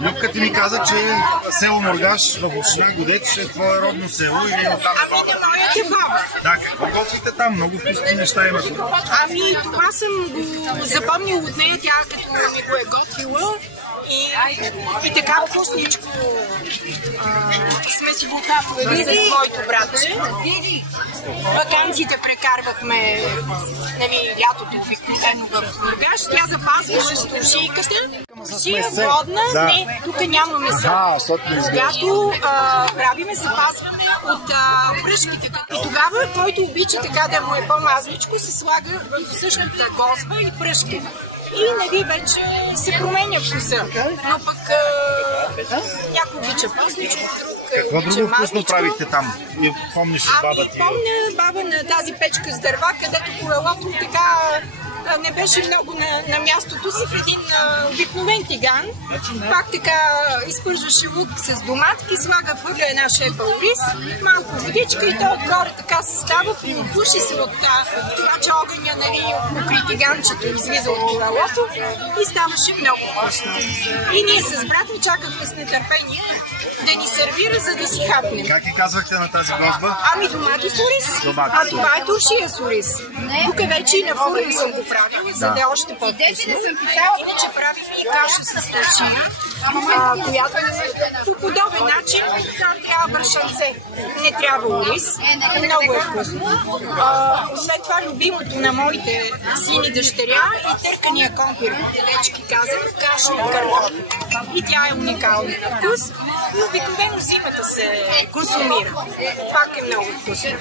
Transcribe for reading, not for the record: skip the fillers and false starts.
Любка, ти ми каза, че село Моргаш в община Годеч е твое родно село или е оттам? Ами на моята баба. Да, какво готвите там? Много вкусни неща имате. Ами това съм го запомнила от нея, тя като ми го е готвила. И така вкусничко сме си го хапвали със своето братче. Ваканциите прекарвахме, нали, лятото обикновено в Бургаш. Тя запазваше туршийката. Туршия водна, да. Не, тук няма месо. Когато правиме запазване от пръшките. И тогава, който обича така да му е по-мазничко, се слага в същата гозба и пръшки. И нали вече се променя вкуса, но пък някой обича постничко, друг какво друго вкусно правихте там? Помниш ли баба ти? Помня баба на тази печка с дърва, където колелото така не беше много на мястото си в един обикновен тиган. Пак така изпържаше лук с доматки, слага въгля една шепа ориз, малко водичка и то отгоре така се става, пуши се от това, че огъня, нали, покри тиганчето излиза от колелото и ставаше много вкусно. И ние с брат ми чакахме с нетърпение да ни сервира, за да си хапнем. Как и казвахте на тази гозба? Ами домати с ориз. А това е туршия с ориз. Тук вече и на фурно съм го правила, за да е още по-вкусно. Иначе правим и каша с туршия, която по подобен начин там трябва бършанце. Не трябва ориз. Много е вкусно. Освен това любимото на моите сини дъщеря и търкания компир, дечки казах, каша от картофи. И тя е уникална на вкус, но обикновено зимата се консумира. Пак е много вкусно.